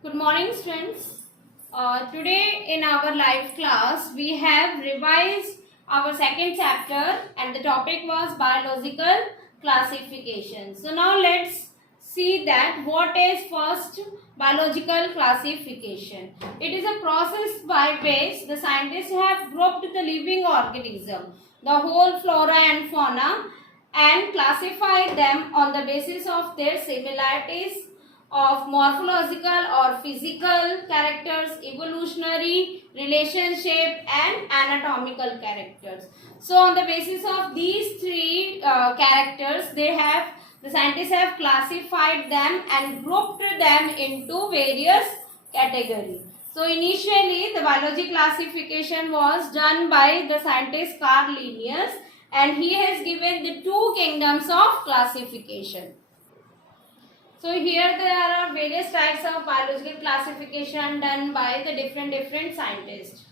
Good morning, students. Today in our live class, we have revised our second chapter and the topic was biological classification. So now let's see that what is first biological classification. It is a process by which the scientists have grouped the living organism, the whole flora and fauna, and classified them on the basis of their similarities of morphological or physical characters, evolutionary relationship and anatomical characters. So on the basis of these three characters, the scientists have classified them and grouped them into various categories. So initially the biology classification was done by the scientist Carl Linnaeus, and he has given the two kingdoms of classification. So here there are various types of biological classification done by the different scientists.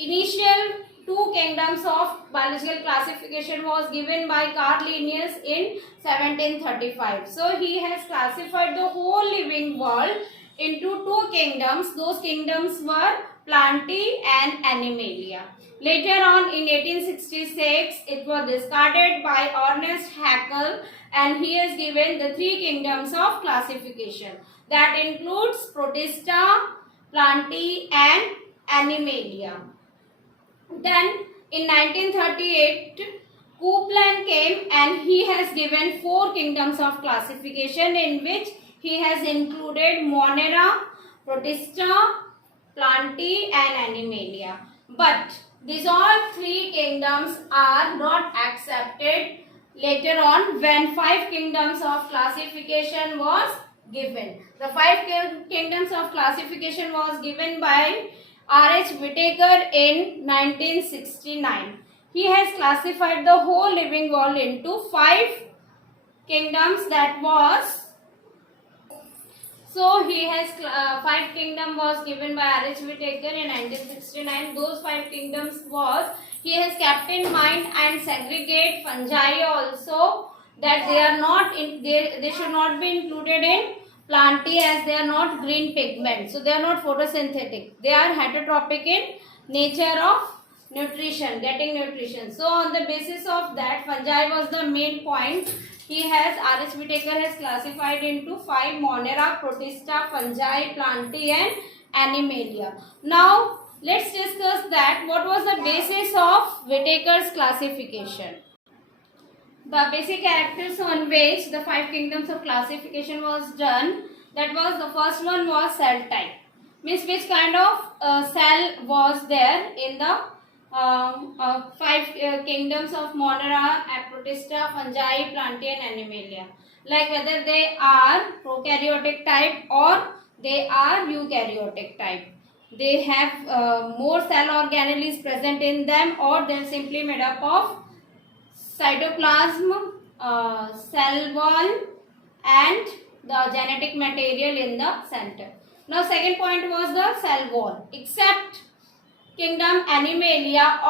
Initial two kingdoms of biological classification was given by Carl Linnaeus in 1735. So he has classified the whole living world into two kingdoms. Those kingdoms were Plantae and Animalia. Later on in 1866, it was discarded by Ernest Haeckel, and he has given the three kingdoms of classification. That includes Protista, Plantae and Animalia. Then in 1938, Copeland came and he has given four kingdoms of classification, in which he has included Monera, Protista, Plantae and Animalia. But these all three kingdoms are not accepted later on when five kingdoms of classification was given. The five kingdoms of classification was given by R.H. Whittaker in 1969. He has classified the whole living world into five kingdoms. That was, so he has five kingdom was given by R.H. Whittaker in 1969. Those five kingdoms was, he has kept in mind and segregate fungi also, that they are not in, they should not be included in Plantae as they are not green pigment. So they are not photosynthetic. They are heterotrophic in nature of nutrition, getting nutrition. So on the basis of that, fungi was the main point. He has, R.H. Whittaker has classified into five: Monera, Protista, fungi, Plantae and Animalia. Now let's discuss that what was the basis of Whittaker's classification. The basic characters on which the five kingdoms of classification was done, that was, the first one was cell type, means which kind of cell was there in the five kingdoms of Monera, Protista, fungi, Plantae and Animalia, like whether they are prokaryotic type or they are eukaryotic type. They have more cell organelles present in them, or they are simply made up of cytoplasm, cell wall and the genetic material in the center. Now second point was the cell wall. Except kingdom Animalia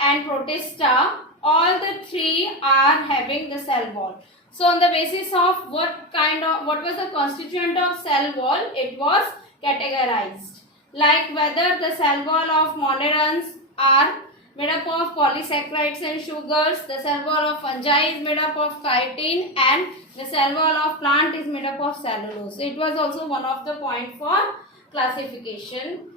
and Protista, all the three are having the cell wall. So on the basis of what was the constituent of cell wall, it was categorized, like whether the cell wall of monerans are made up of polysaccharides and sugars, the cell wall of fungi is made up of chitin, and the cell wall of plant is made up of cellulose. It was also one of the point for classification.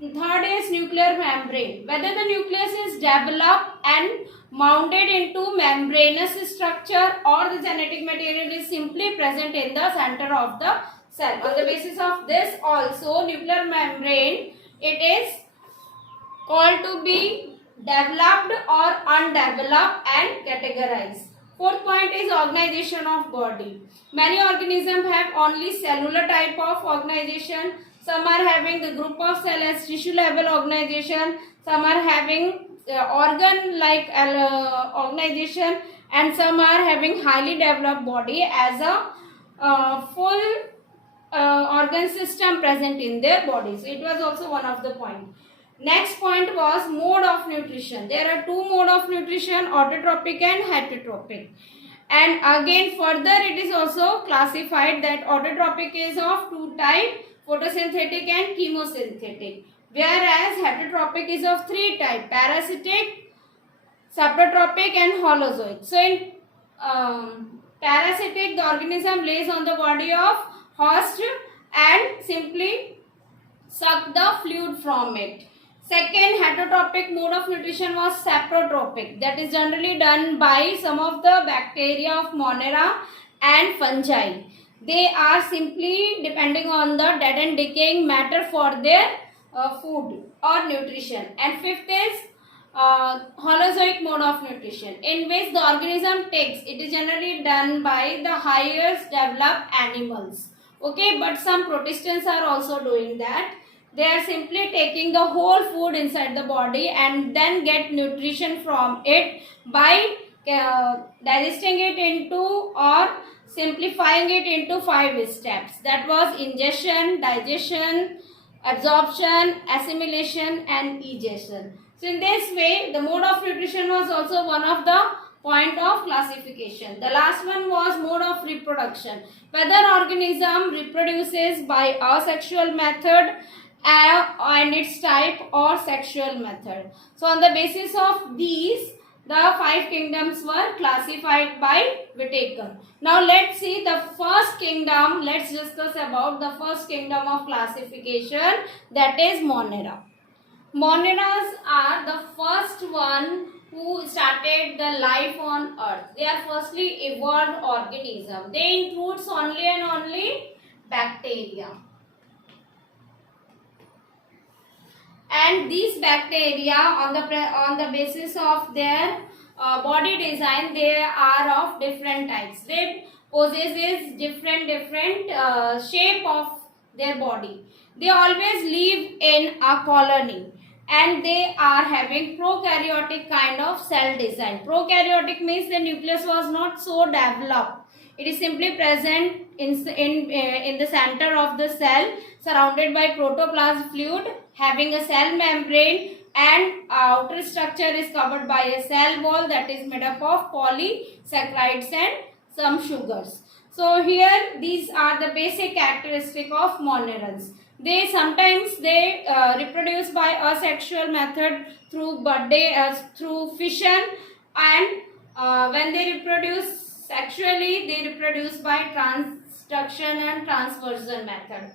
Third is nuclear membrane, whether the nucleus is developed and mounted into membranous structure or the genetic material is simply present in the center of the cell. On the basis of this also, nuclear membrane, it is called to be developed or undeveloped and categorized. Fourth point is organization of body. Many organisms have only cellular type of organization. Some are having the group of cell as tissue level organization. Some are having organ like organization, and some are having highly developed body as a full organ system present in their body. So it was also one of the point. Next point was mode of nutrition. There are two mode of nutrition, autotrophic and heterotrophic. And again further it is also classified that autotrophic is of two type, photosynthetic and chemosynthetic. Whereas heterotropic is of three types: parasitic, saprotropic and holozoic. So in parasitic, the organism lays on the body of host and simply suck the fluid from it. Second heterotropic mode of nutrition was saprotropic, that is generally done by some of the bacteria of Monera and fungi. They are simply depending on the dead and decaying matter for their food or nutrition. And fifth is holozoic mode of nutrition, in which the organism takes, it is generally done by the highest developed animals. Okay, but some protistans are also doing that. They are simply taking the whole food inside the body and then get nutrition from it by digesting it into or simplifying it into 5 steps. That was ingestion, digestion, absorption, assimilation and egestion. So in this way, the mode of nutrition was also one of the point of classification. The last one was mode of reproduction, whether organism reproduces by asexual method and its type or sexual method. So on the basis of these, the 5 kingdoms were classified by Whitaker. Now let's see the first kingdom. Let's discuss about the first kingdom of classification, that is Monera. Moneras are the first one who started the life on earth. They are firstly evolved organism. They includes only and only bacteria. And these bacteria, on the basis of their body design, they are of different types. They possesses different shape of their body. They always live in a colony, and they are having prokaryotic kind of cell design. Prokaryotic means the nucleus was not so developed. It is simply present in the center of the cell, surrounded by protoplasm fluid, having a cell membrane, and outer structure is covered by a cell wall that is made up of polysaccharides and some sugars. So here these are the basic characteristic of monerans. They sometimes reproduce by asexual method through through fission, and when they reproduce sexually, they reproduce by transduction and transversion method.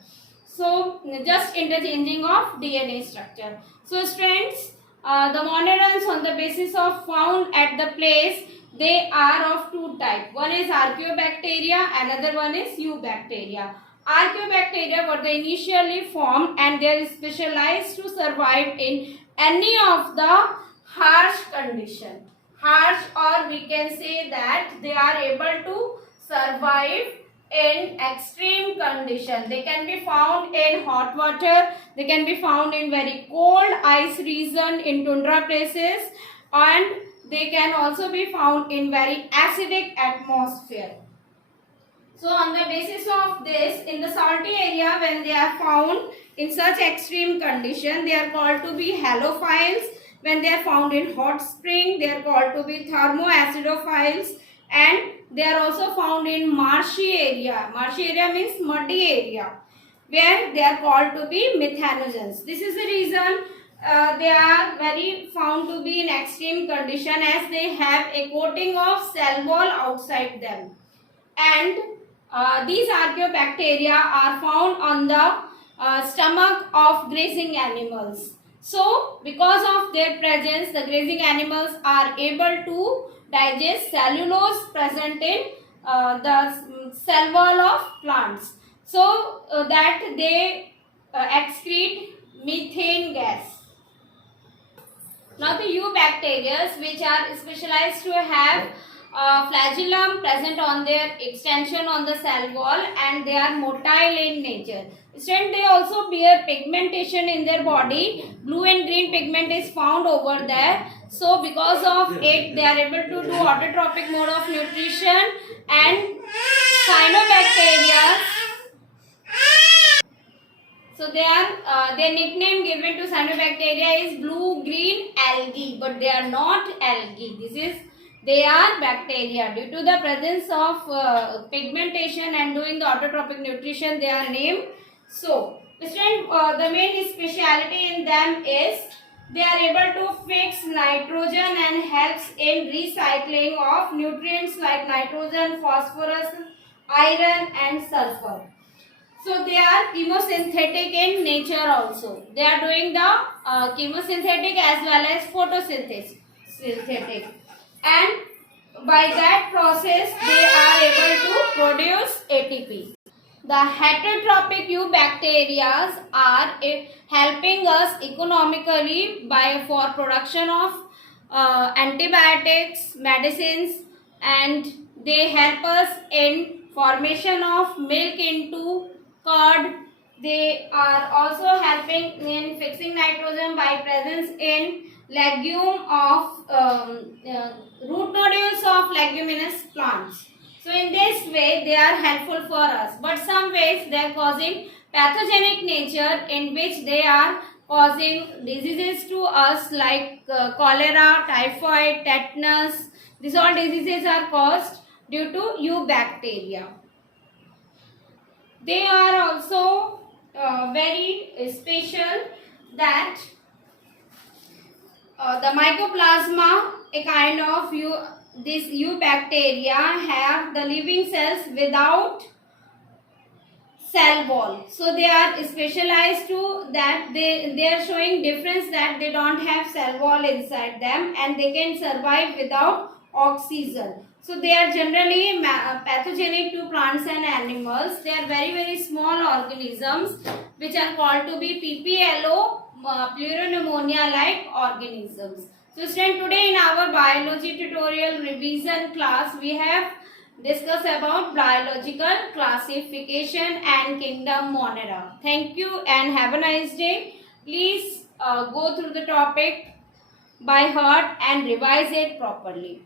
So just interchanging of DNA structure. So students, the monerans on the basis of found at the place, they are of 2 types. One is archaeobacteria, another one is eubacteria. Archaeobacteria were the initially formed and they are specialized to survive in any of the harsh condition. Harsh, or we can say that they are able to survive in extreme condition. They can be found in hot water, they can be found in very cold ice region, in tundra places, and they can also be found in very acidic atmosphere. So on the basis of this, in the salty area, when they are found in such extreme condition, they are called to be halophiles. When they are found in hot spring, they are called to be thermoacidophiles, and they are also found in marshy area. Marshy area means muddy area, where they are called to be methanogens. This is the reason they are very found to be in extreme condition, as they have a coating of cell wall outside them. And these archaeobacteria are found on the stomach of grazing animals. So because of their presence, the grazing animals are able to digest cellulose present in the cell wall of plants, so that they excrete methane gas. Now the eubacteria, which are specialized to have flagellum present on their extension on the cell wall, and they are motile in nature. Students, they also bear pigmentation in their body. Blue and green pigment is found over there. So because of it, they are able to do autotrophic mode of nutrition. And cyanobacteria, so they are their nickname given to cyanobacteria is blue green algae, but they are not algae. They are bacteria. Due to the presence of pigmentation and doing the autotrophic nutrition, they are named so. Student, the main speciality in them is they are able to fix nitrogen and helps in recycling of nutrients like nitrogen, phosphorus, iron and sulfur. So they are chemosynthetic in nature also. They are doing the chemosynthetic as well as photosynthesis. And by that process they are able to produce ATP. The heterotrophic eubacterias are helping us economically for production of antibiotics, medicines, and they help us in formation of milk into curd. They are also helping in fixing nitrogen by presence in legume of root nodules of leguminous plants. So in this way they are helpful for us, but some ways they are causing pathogenic nature in which they are causing diseases to us like cholera, typhoid, tetanus. These all diseases are caused due to eubacteria. They are also very special that the mycoplasma, a kind of this eubacteria, have the living cells without cell wall. So they are specialized to that they are showing difference that they don't have cell wall inside them and they can survive without oxygen. So they are generally pathogenic to plants and animals. They are very small organisms which are called to be PPLO, pleuropneumonia like organisms. So student, today in our biology tutorial revision class we have discussed about biological classification and kingdom Monera. Thank you and have a nice day. Please go through the topic by heart and revise it properly.